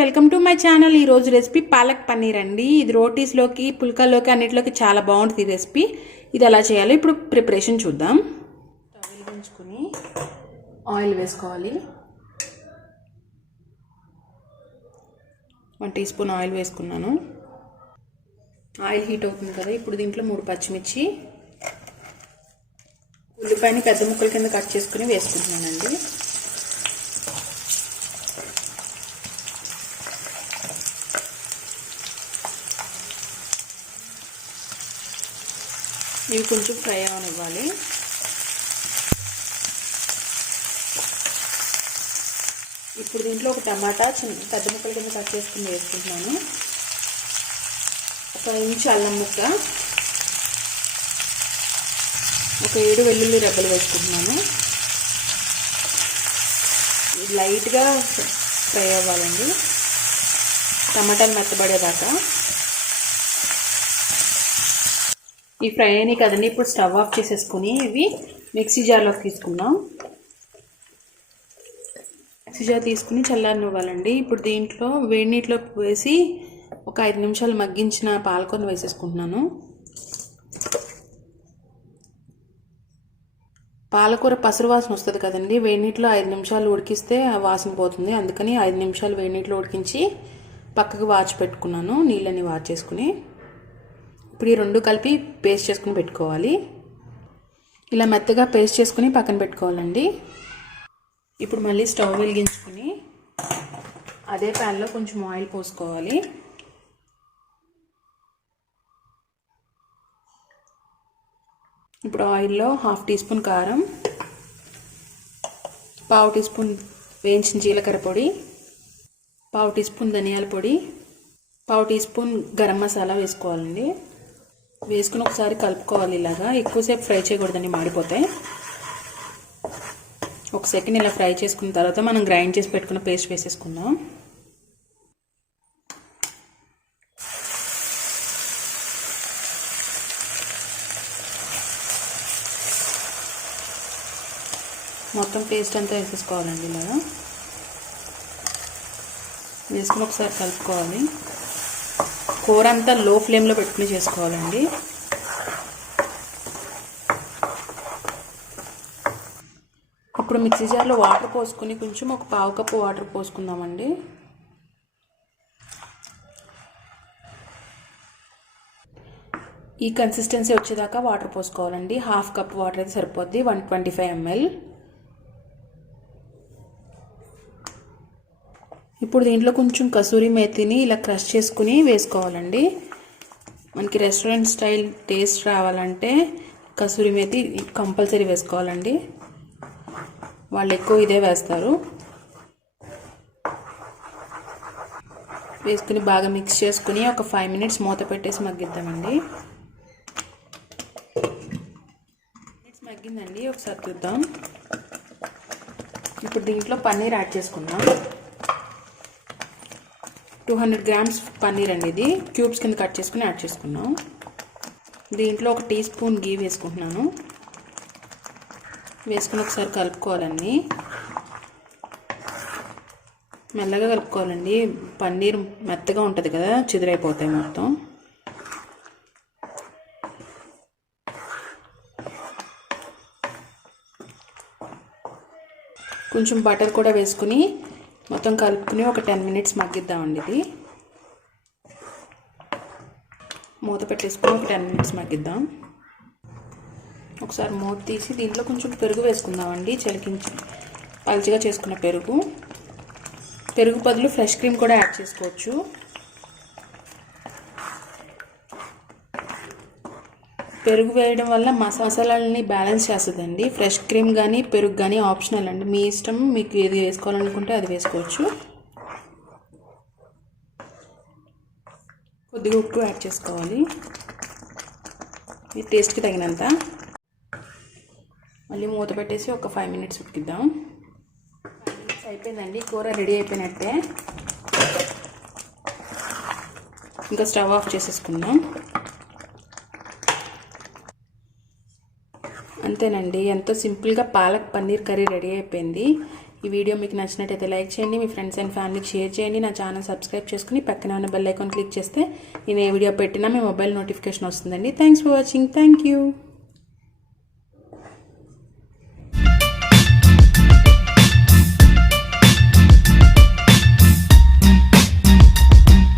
Welcome to my channel. ఈ రోజు recipe palak paneer అండి. ఇది రోటీస్లోకి పుల్కాలోకి అన్నిటిలోకి చాలా బాగుంటుంది ఈ రెసిపీ. ఇది ఎలా చేయాలో ఇప్పుడు ప్రిపరేషన్ చూద్దాం. స్టవ్ వెలిగించుకుని ఆయిల్ వేసుకోవాలి. 1 టీ స్పూన్ ఆయిల్ వేసుకున్నాను. ఆయిల్ హీట్ అవుతుంది కదా, ఇప్పుడు దీంట్లో 3 పచ్చిమిర్చి, ఉల్లిపాయని పెద్ద ముక్కల కింద కట్ చేసుకుని వేసుకుంటున్నానండి. ఇవి కొంచెం ఫ్రై అవనివ్వాలి. ఇప్పుడు దీంట్లో ఒక టమాటా పెద్ద ముక్కల కింద కట్ చేసుకుని వేసుకుంటున్నాను. 1 ఇంచు అల్లం ముక్క, ఒక 7 వెల్లుల్లి రెబ్బలు వేసుకుంటున్నాను. ఇది లైట్గా ఫ్రై అవ్వాలండి, టమాటాలు మెత్తబడేదాకా. ఈ ఫ్రై అయినాయి కదండి, ఇప్పుడు స్టవ్ ఆఫ్ చేసేసుకుని ఇవి మిక్సీ జార్లోకి తీసుకుందాం. మిక్సీ జార్ తీసుకుని చల్లారనివ్వాలండి. ఇప్పుడు దీంట్లో వేడి నీటిలో వేసి ఒక 5 నిమిషాలు మగ్గించిన పాలకూర వేసేసుకుంటున్నాను. పాలకూర పసరు వాసన వస్తుంది కదండి, వేడి నీటిలో 5 నిమిషాలు ఉడికిస్తే ఆ వాసన పోతుంది. అందుకని 5 నిమిషాలు వేడి నీటిలో ఉడికించి పక్కకు వాచి పెట్టుకున్నాను, నీళ్ళని వాచేసుకుని. ఇప్పుడు ఈ 2 కలిపి పేస్ట్ చేసుకుని పెట్టుకోవాలి. ఇలా మెత్తగా పేస్ట్ చేసుకుని పక్కన పెట్టుకోవాలండి. ఇప్పుడు మళ్ళీ స్టవ్ వెలిగించుకుని అదే ప్యాన్లో కొంచెం ఆయిల్ పోసుకోవాలి. ఇప్పుడు ఆయిల్లో 1/2 టీ స్పూన్ కారం, 1/2 టీ స్పూన్ వేయించిన జీలకర్ర పొడి, 1/2 టీ స్పూన్ ధనియాల పొడి, 1/2 టీ స్పూన్ గరం మసాలా వేసుకోవాలండి. వేసుకుని ఒకసారి కలుపుకోవాలి. ఇలాగా ఎక్కువసేపు ఫ్రై చేయకూడదండి, మాడిపోతాయి. 1 సెకండ్ ఇలా ఫ్రై చేసుకున్న తర్వాత మనం గ్రైండ్ చేసి పెట్టుకున్న పేస్ట్ వేసేసుకుందాం. మొత్తం పేస్ట్ అంతా వేసేసుకోవాలండి. ఇలాగా వేసుకుని ఒకసారి కలుపుకోవాలి. కూర అంతా లో ఫ్లేమ్లో పెట్టుకుని చేసుకోవాలండి. ఇప్పుడు మిక్సీ జార్లో వాటర్ పోసుకుని కొంచెం ఒక 1/2 కప్పు వాటర్ పోసుకుందామండి. ఈ కన్సిస్టెన్సీ వచ్చేదాకా వాటర్ పోసుకోవాలండి. 1/2 కప్ వాటర్ అయితే సరిపోద్ది, 125 ml. ఇప్పుడు దీంట్లో కొంచెం కసూరి మెతిని ఇలా క్రష్ చేసుకుని వేసుకోవాలండి. మనకి రెస్టారెంట్ స్టైల్ టేస్ట్ రావాలంటే కసూరి మెతి కంపల్సరీ వేసుకోవాలండి. వాళ్ళు ఎక్కువ ఇదే వేస్తారు. వేసుకుని బాగా మిక్స్ చేసుకుని ఒక 5 మినిట్స్ మూత పెట్టేసి మగ్గిద్దామండి. మగ్గిందండి, ఒకసారి చూద్దాం. ఇప్పుడు దీంట్లో పన్నీర్ యాడ్ చేసుకుందాం. 200 గ్రామ్స్ పన్నీర్ అండి, ఇది క్యూబ్స్ కింద కట్ చేసుకుని యాడ్ చేసుకున్నాం. దీంట్లో 1 టీ స్పూన్ గీ వేసుకుంటున్నాను. వేసుకుని ఒకసారి కలుపుకోవాలండి. మెల్లగా కలుపుకోవాలండి, పన్నీర్ మెత్తగా ఉంటుంది కదా, చిదురైపోతాయి మొత్తం. కొంచెం బటర్ కూడా వేసుకుని మొత్తం కలుపుకుని ఒక 10 మినిట్స్ మగ్గిద్దామండి. ఇది మూత పెట్టేసుకుని ఒక 10 మినిట్స్ మగ్గిద్దాం. ఒకసారి మూత తీసి దీంట్లో కొంచెం పెరుగు వేసుకుందామండి. చిలికించి పల్చగా చేసుకున్న పెరుగు బదులు ఫ్రెష్ క్రీమ్ కూడా యాడ్ చేసుకోవచ్చు. పెరుగు వేయడం వల్ల మసాలాలని బ్యాలెన్స్ చేస్తుందండి. ఫ్రెష్ క్రీమ్ కానీ పెరుగు కానీ ఆప్షనల్ అండి, మీ ఇష్టం. మీకు ఏది వేసుకోవాలనుకుంటే అది వేసుకోవచ్చు. కొద్దిగా ఉప్పు యాడ్ చేసుకోవాలి, మీ టేస్ట్కి తగినంత. మళ్ళీ మూత పెట్టేసి ఒక 5 మినిట్స్ ఉడికిద్దాం. 5 మినిట్స్ అయిపోయిందండి, కూర రెడీ అయిపోయినట్టే. ఇంకా స్టవ్ ఆఫ్ చేసేసుకుందాం. అంతేనండి, ఎంతో సింపుల్గా పాలక్ పన్నీర్ కర్రీ రెడీ అయిపోయింది. ఈ వీడియో మీకు నచ్చినట్టయితే లైక్ చేయండి, మీ ఫ్రెండ్స్ అండ్ ఫ్యామిలీకి షేర్ చేయండి. నా ఛానల్ సబ్స్క్రైబ్ చేసుకుని పక్కన ఉన్న బెల్ ఐకాన్ క్లిక్ చేస్తే నేను ఏ వీడియో పెట్టినా మీ మొబైల్ నోటిఫికేషన్ వస్తుందండి. Thanks for watching. Thank you.